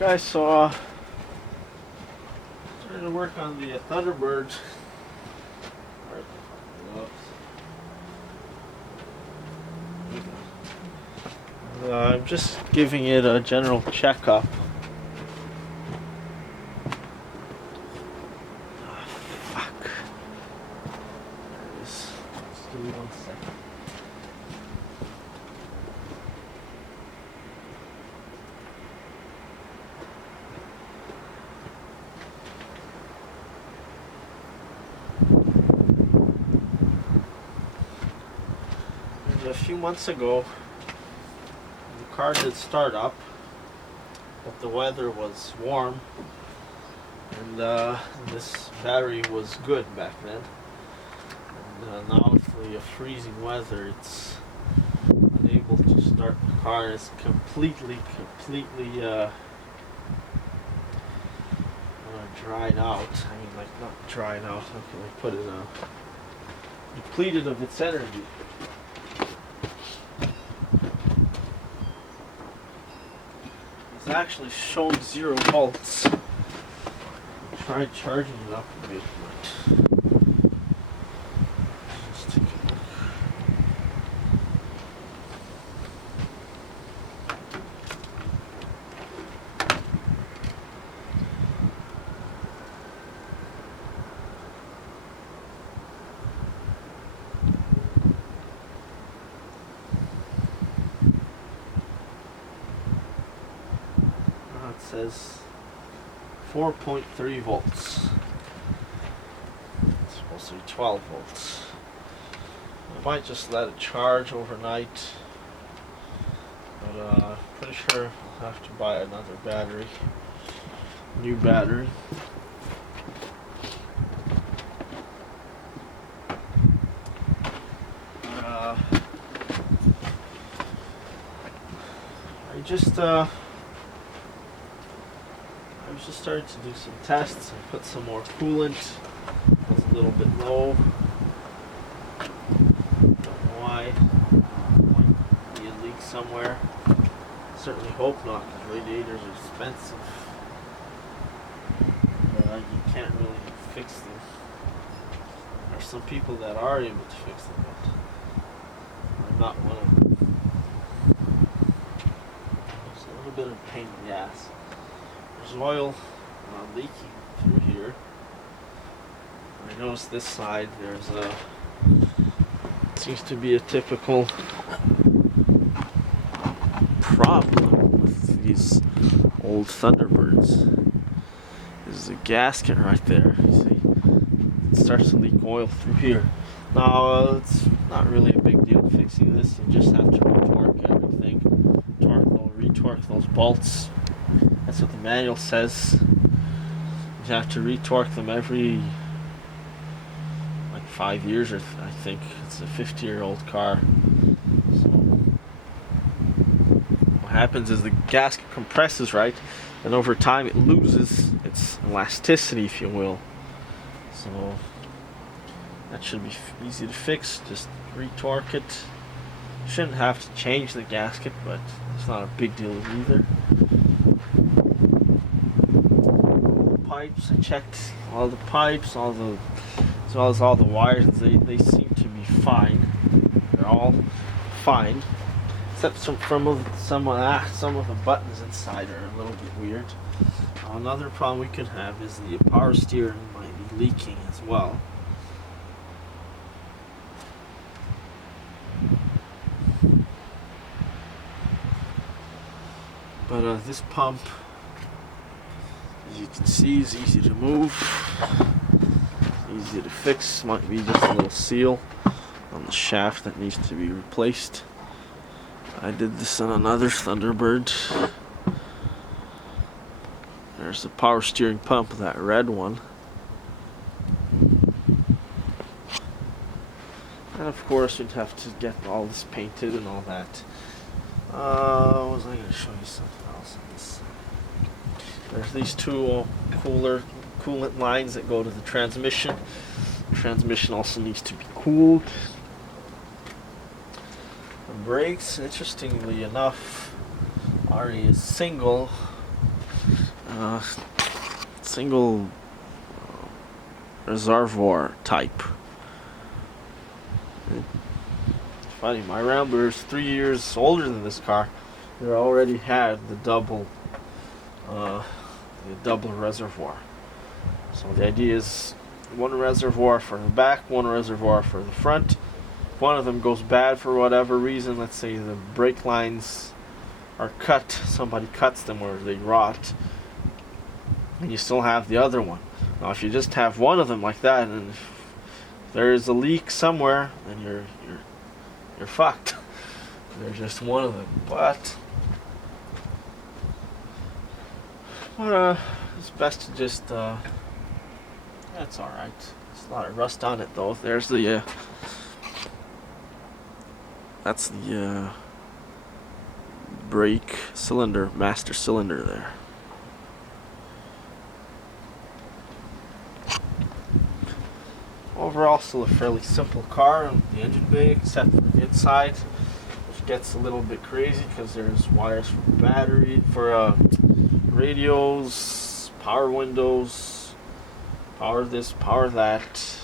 Guys, so starting to work on the Thunderbird. I'm just giving it a general checkup. Fuck. There it is. Just give me 1 second. A few months ago, the car did start up, but the weather was warm, and this battery was good back then. And now with the freezing weather, it's unable to start the car. It's completely dried out. I mean, like, not dried out. How can I put it? Depleted of its energy. It's actually showing 0 volts. Tried charging it up a bit, but just take a look. It says 4.3 volts. It's supposed to be 12 volts. I might just let it charge overnight, but pretty sure I'll have to buy another battery, new battery. I was just starting to do some tests and put some more coolant. It was a little bit low. Don't know why. Might be a leak somewhere. Certainly hope not, because radiators are expensive. You can't really fix them. There's some people that are able to fix them, but I'm not one of them. It's a little bit of a pain in the ass. There's oil leaking through here. I noticed this side there's seems to be a typical problem with these old Thunderbirds. There's a gasket right there. You see, it starts to leak oil through here. Now it's not really a big deal fixing this. You just have to retorque everything, retorque those bolts. That's what the manual says. You have to retorque them every 5 years, or I think it's a 50-year-old car. So what happens is the gasket compresses, right, and over time it loses its elasticity, if you will. So that should be easy to fix. Just retorque it. Shouldn't have to change the gasket, but it's not a big deal either. Pipes, I checked all the pipes, as well as all the wires. They seem to be fine. They're all fine, except some of the buttons inside are a little bit weird. Another problem we could have is the power steering might be leaking as well. But this pump, as you can see, is easy to move, easy to fix. Might be just a little seal on the shaft that needs to be replaced. I did this on another Thunderbird. There's the power steering pump, that red one. And of course we'd have to get all this painted and all that. Was I going to show you something else on this? There's these two coolant lines that go to the transmission. The transmission also needs to be cooled. The brakes, interestingly enough, are a single single reservoir type. Funny, my Rambler is 3 years older than this car. It already had the double reservoir. So the idea is one reservoir for the back, one reservoir for the front. If one of them goes bad for whatever reason, let's say the brake lines are cut, somebody cuts them or they rot, and you still have the other one. Now if you just have one of them like that, and if there's a leak somewhere, then you're fucked. There's just one of them. But it's best to just that's alright. There's a lot of rust on it though. There's the that's the brake cylinder, master cylinder there. Overall, still a fairly simple car on the engine bay, except for the inside, which gets a little bit crazy because there's wires for battery, for radios, power windows, power this, power that.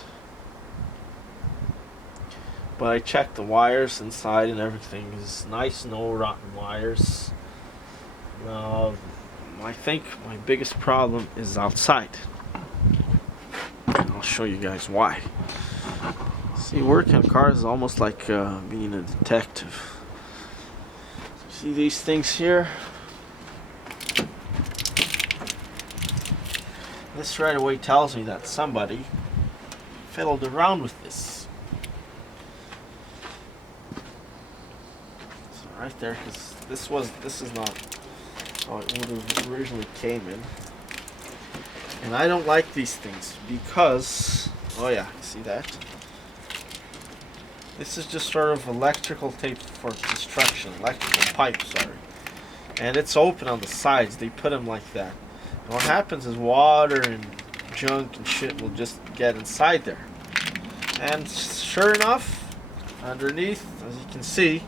But I checked the wires inside and everything is nice, no rotten wires. I think my biggest problem is outside. And I'll show you guys why. See, working on cars is almost like being a detective. See these things here? This right away tells me that somebody fiddled around with this. So right there, because this is not how it would have originally came in. And I don't like these things because, oh yeah, see that? This is just sort of electrical tape for construction, electrical pipe, sorry. And it's open on the sides, they put them like that. And what happens is water and junk and shit will just get inside there. And sure enough, underneath, as you can see,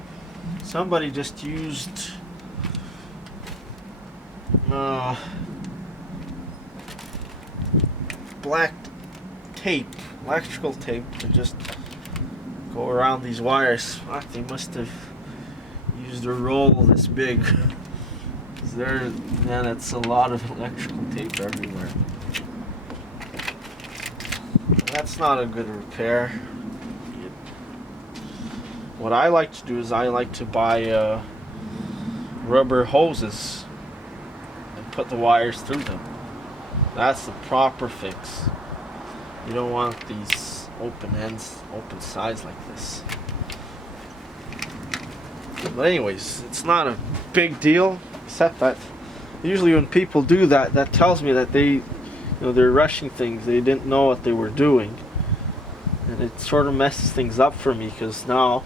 somebody just used black tape, electrical tape, to just go around these wires. Fuck, they must have used a roll this big. Man, it's a lot of electrical tape everywhere. That's not a good repair. What I like to do is I like to buy rubber hoses and put the wires through them. That's the proper fix. You don't want these open ends, open sides like this. But anyways, it's not a big deal, except that usually when people do that, that tells me that they're rushing things. They didn't know what they were doing, and it sort of messes things up for me because now,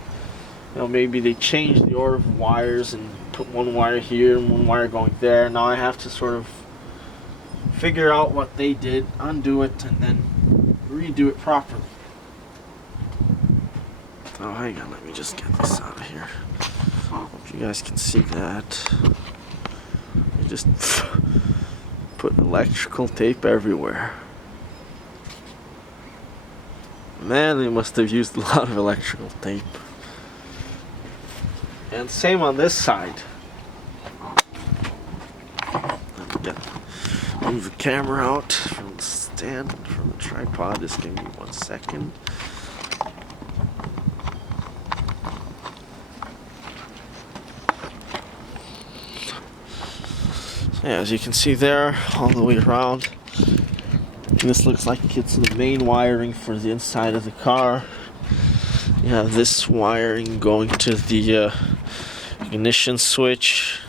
maybe they changed the order of wires and put one wire here and one wire going there. Now I have to sort of figure out what they did, undo it, and then redo it properly. Oh, hang on, let me just get this out of here. Hope you guys can see that. You just put electrical tape everywhere. Man, they must have used a lot of electrical tape. And same on this side. Let me move the camera out from the stand, from the tripod. Just give me 1 second. So yeah, as you can see there, all the way around, this looks like it's the main wiring for the inside of the car. You have this wiring going to the ignition switch,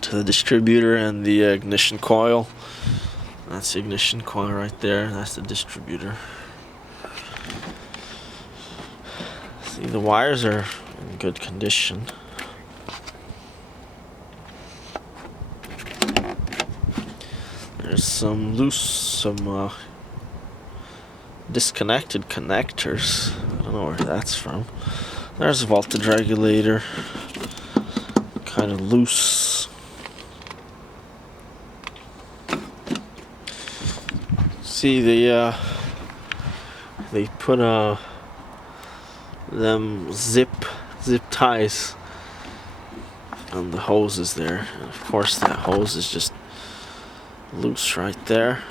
to the distributor, and the ignition coil. That's the ignition coil right there. That's the distributor. See, the wires are in good condition. There's some disconnected connectors. I don't know where that's from. There's a voltage regulator, kind of loose. See, they put them zip ties on the hoses there. And of course, that hose is just loose right there.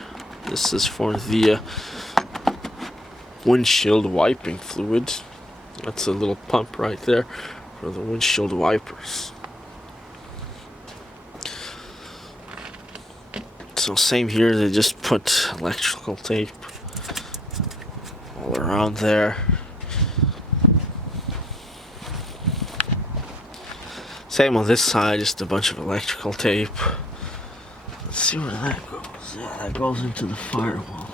This is for the windshield wiping fluid. That's a little pump right there for the windshield wipers. So same here, they just put electrical tape all around there. Same on this side, just a bunch of electrical tape. Let's see where that goes. Yeah, that goes into the firewall.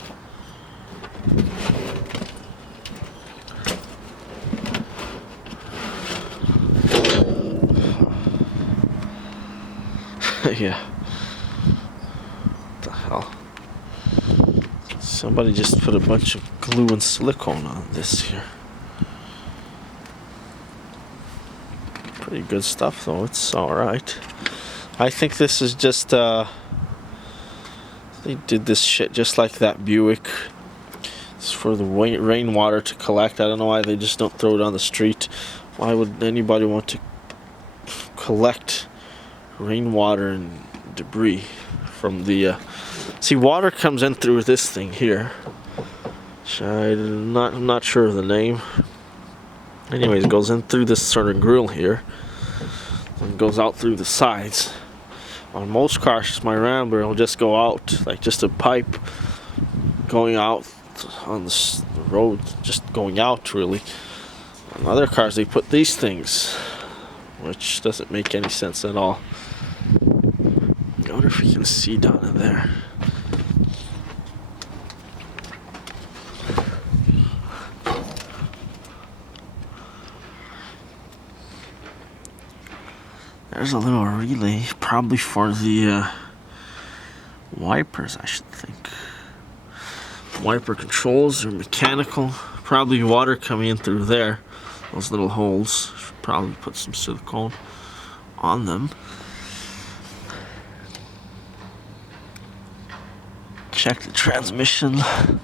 Yeah. What the hell? Somebody just put a bunch of glue and silicone on this here. Pretty good stuff though, it's alright. I think this is just, they did this shit just like that Buick. It's for the rainwater to collect. I don't know why they just don't throw it on the street. Why would anybody want to collect rainwater and debris from the, see, water comes in through this thing here. I'm not sure of the name. Anyways, it goes in through this sort of grill here and goes out through the sides. On most cars, my Rambler will just go out, like just a pipe going out on the road, just going out really. On other cars, they put these things, which doesn't make any sense at all. I wonder if you can see down in there. There's a little relay, probably for the wipers, I should think. Wiper controls are mechanical. Probably water coming in through there. Those little holes. Should probably put some silicone on them. Check the transmission. The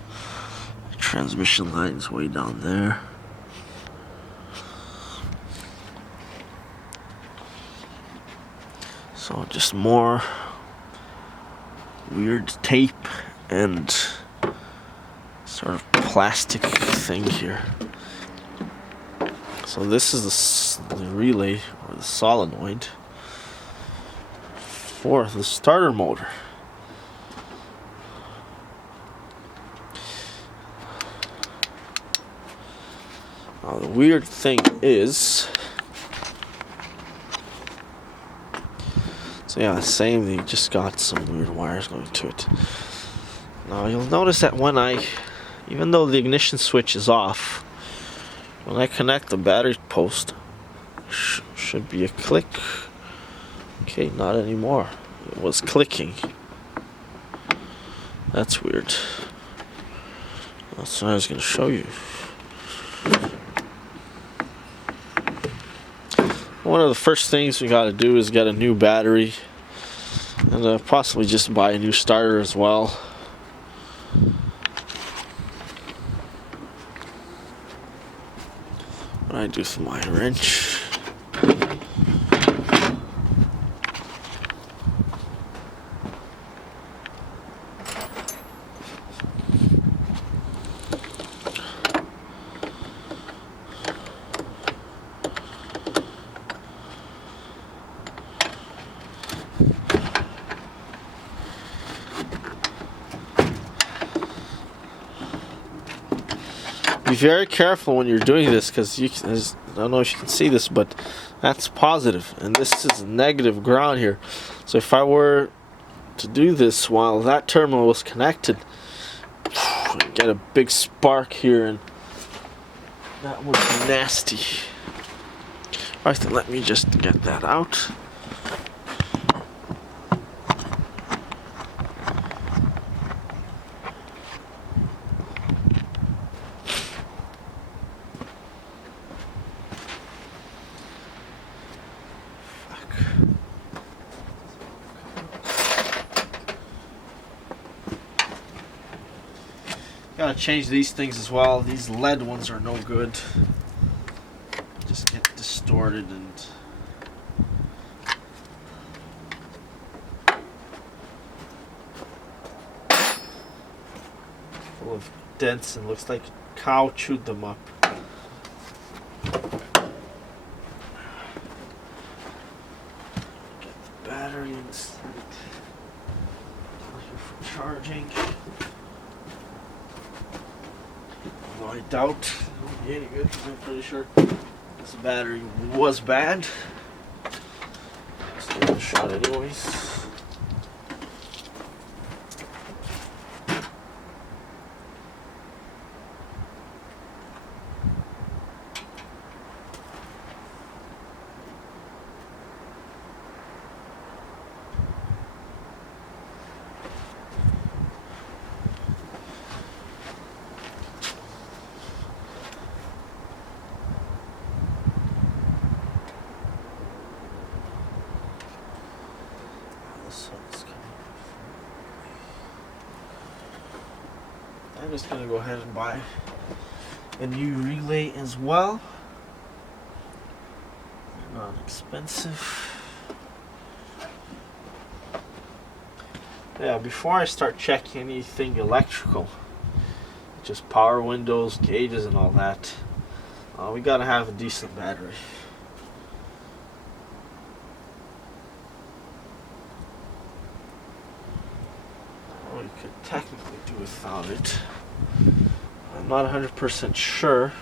transmission line's way down there. So just more weird tape and sort of plastic thing here. So this is the relay or the solenoid for the starter motor. Now the weird thing is, so yeah, same, they just got some weird wires going to it. Now you'll notice that when even though the ignition switch is off, when I connect the battery post, should be a click. Okay, not anymore. It was clicking. That's weird. That's what I was going to show you. One of the first things we got to do is get a new battery and possibly just buy a new starter as well. What I do with my wrench. Be very careful when you're doing this, because I don't know if you can see this, but that's positive and this is negative ground here. So if I were to do this while that terminal was connected, I'd get a big spark here and that would be nasty. Alright, then let me just get that out. Gotta change these things as well. These lead ones are no good. Just get distorted and full of dents, and looks like a cow chewed them up. Get the battery inside. For charging. Although I doubt it won't be any good, because I'm pretty sure this battery was bad. Let's give it a shot anyways. I'm just gonna go ahead and buy a new relay as well. They're not expensive. Yeah, before I start checking anything electrical, just power windows, gauges, and all that, we gotta have a decent battery. Well, you could technically do without it. I'm not 100% sure,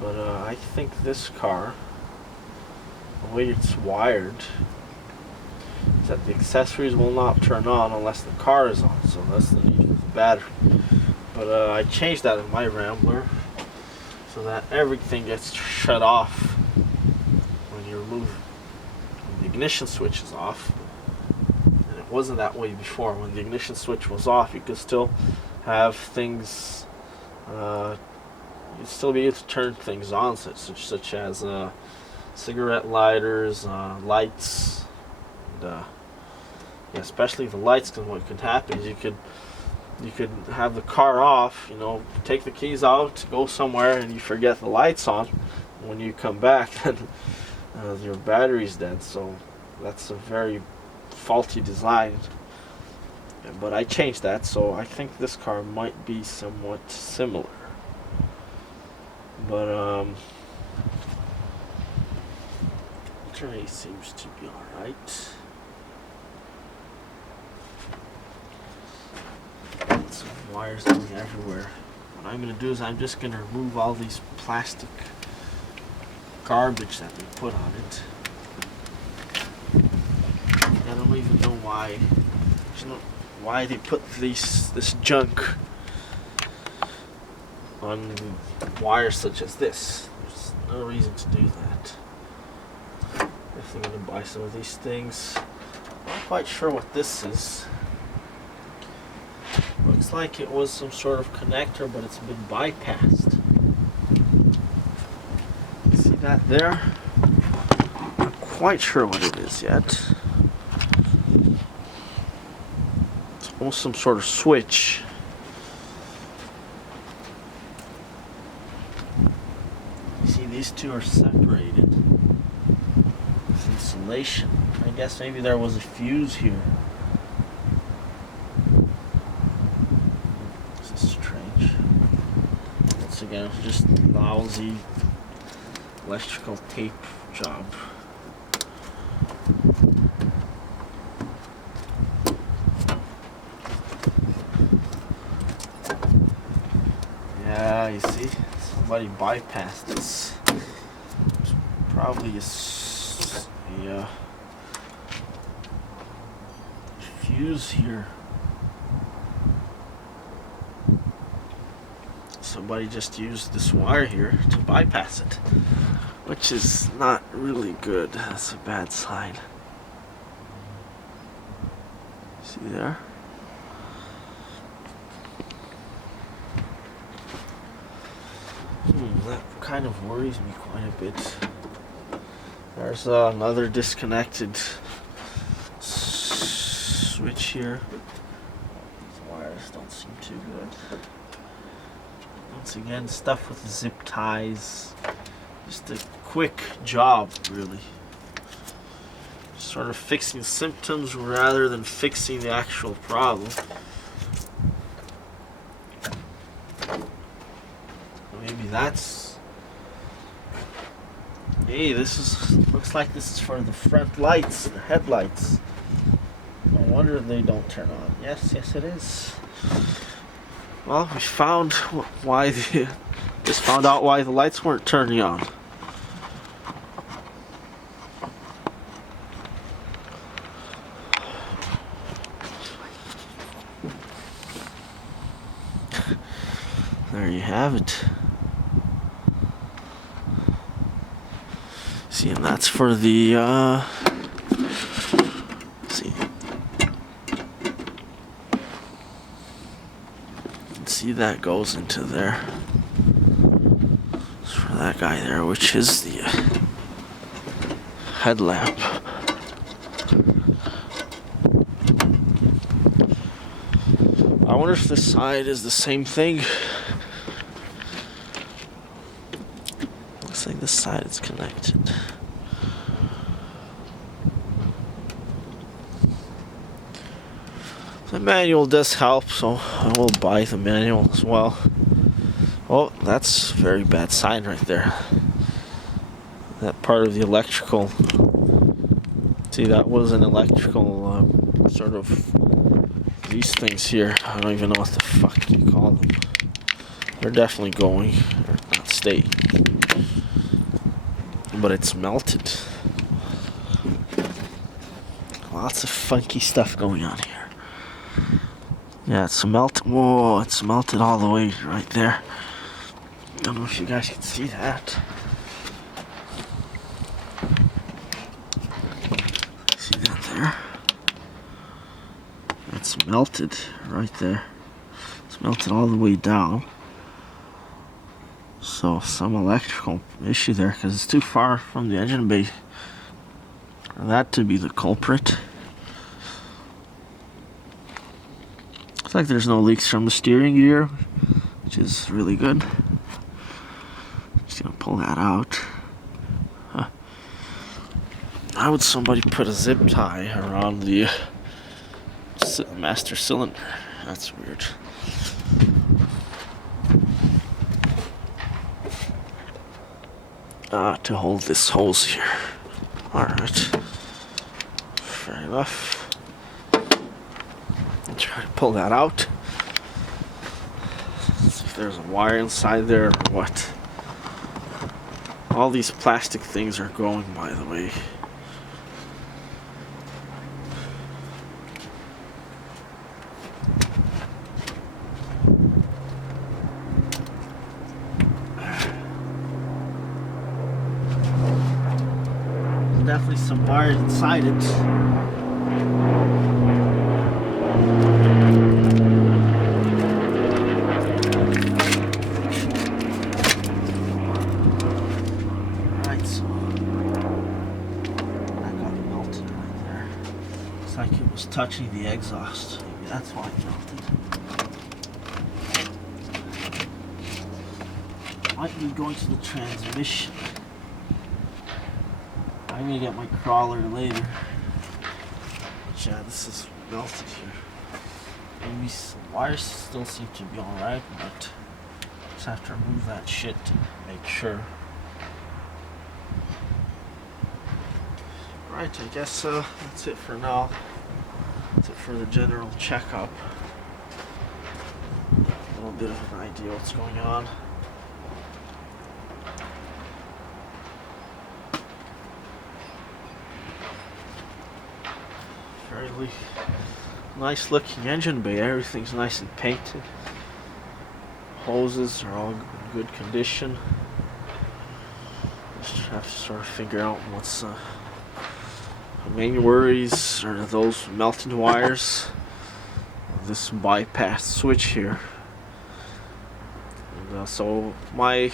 but I think this car, the way it's wired, is that the accessories will not turn on unless the car is on, so that's the need for the battery. But I changed that in my Rambler so that everything gets shut off when you remove, when the ignition switch is off. And it wasn't that way before. When the ignition switch was off, you could still have things, you'd still be able to turn things on, such as cigarette lighters, lights, and yeah, especially the lights, because what could happen is you could have the car off, take the keys out, go somewhere, and you forget the lights on. When you come back, then your battery's dead. So that's a very faulty design. But I changed that, so I think this car might be somewhat similar. But battery seems to be alright. Some wires going everywhere. What I'm going to do is I'm just going to remove all these plastic garbage that they put on it. I don't even know why. Why they put this junk on wires such as this. There's no reason to do that. Definitely going to buy some of these things. Not quite sure what this is. Looks like it was some sort of connector, but it's been bypassed. See that there? Not quite sure what it is yet. It's almost some sort of switch. You see, these two are separated with insulation. I guess maybe there was a fuse here. Again, it's just lousy electrical tape job. Yeah, you see, somebody bypassed this. It's probably a fuse here. Somebody just used this wire here to bypass it, which is not really good. That's a bad sign. See there? That kind of worries me quite a bit. There's another disconnected switch here. These wires don't seem to too good. Once again, stuff with zip ties. Just a quick job, really. Sort of fixing symptoms rather than fixing the actual problem. Maybe that's... Hey, looks like this is for the front lights, the headlights. No wonder they don't turn on. Yes, it is. Well, we found why just found out why the lights weren't turning on. There you have it. See, and that's for the see that goes into there. It's for that guy there, which is the headlamp. I wonder if this side is the same thing. Looks like this side is connected. The manual does help, so I will buy the manual as well. Oh, that's a very bad sign right there. That part of the electrical. See, that was an electrical sort of these things here. I don't even know what the fuck you call them. They're definitely going, or not staying. But it's melted. Lots of funky stuff going on here. Yeah, it's melted. Whoa, it's melted all the way right there. Don't know if you guys can see that. See that there? It's melted right there. It's melted all the way down. So some electrical issue there because it's too far from the engine bay for that to be the culprit. Looks like there's no leaks from the steering gear, which is really good. Just gonna pull that out. Huh. How would somebody put a zip tie around the master cylinder? That's weird. To hold this hose here. Alright. Fair enough. Try to pull that out. See if there's a wire inside there or what. All these plastic things are going, by the way. There's definitely some wires inside it. Like it was touching the exhaust. Maybe that's why it melted. Might be going to the transmission. I'm gonna get my crawler later. But yeah, this is melted here. Maybe some wires still seem to be alright, but just have to remove that shit to make sure. Right, I guess that's it for now. That's it for the general checkup. A little bit of an idea what's going on. Fairly nice looking engine bay. Everything's nice and painted. Hoses are all in good condition. Just have to sort of figure out what's the main worries are those melted wires, this bypass switch here. And, so my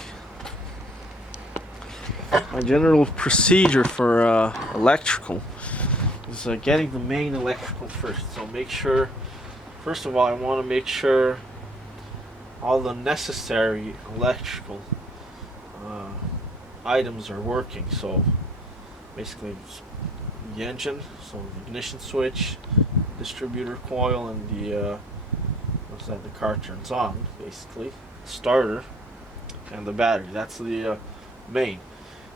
general procedure for electrical is getting the main electrical first. So make sure, first of all, I want to make sure all the necessary electrical items are working. So basically the engine, so the ignition switch, distributor coil, and the what's that, the car turns on, basically starter, and the battery. That's the main.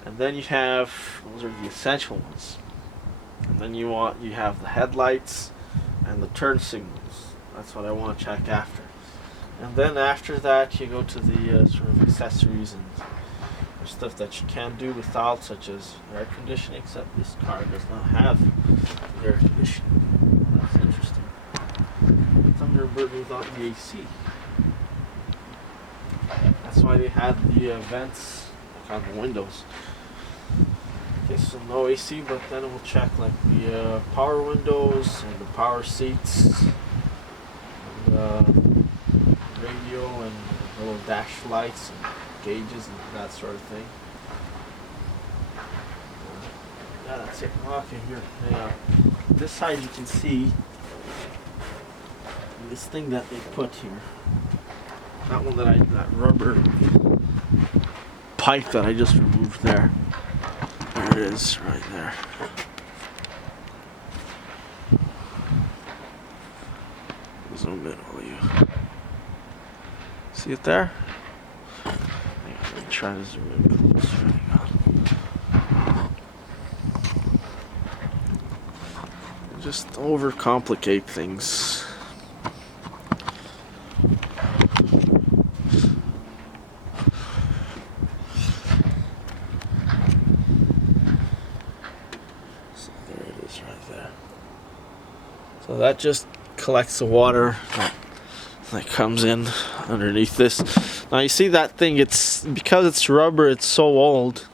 And then you have, those are the essential ones. And then you have the headlights and the turn signals. That's what I want to check after. And then after that you go to the sort of accessories and stuff that you can do without, such as air conditioning, except this car does not have air conditioning. That's interesting. Thunderbird without the AC. That's why they had the vents like on the windows. Okay, so no AC, but then we'll check like the power windows and the power seats, and radio and little dash lights and gauges and that sort of thing. Yeah, that's it. Okay, here. This side you can see this thing that they put here. That one that rubber pipe that I just removed there. There it is, right there. Zoom in, will you? See it there? Let me try to zoom in closer. Hang on. Just overcomplicate things. So there it is right there. So that just collects the water that comes in underneath this. Now you see that thing, it's because it's rubber, it's so old,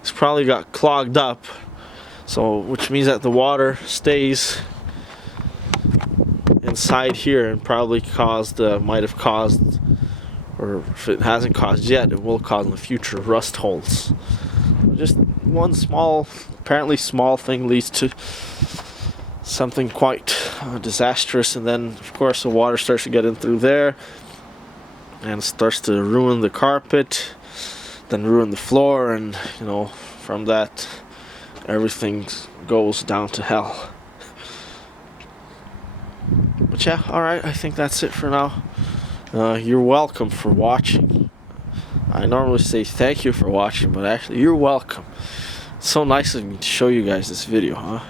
it's probably got clogged up, so which means that the water stays inside here and probably might have caused, or if it hasn't caused yet, it will cause in the future, rust holes. Just one small, apparently small thing leads to something quite disastrous, and then of course the water starts to get in through there and starts to ruin the carpet, then ruin the floor, and you know, from that everything goes down to hell. But yeah, alright, I think that's it for now. You're welcome for watching. I normally say thank you for watching, but actually you're welcome. It's so nice of me to show you guys this video, huh?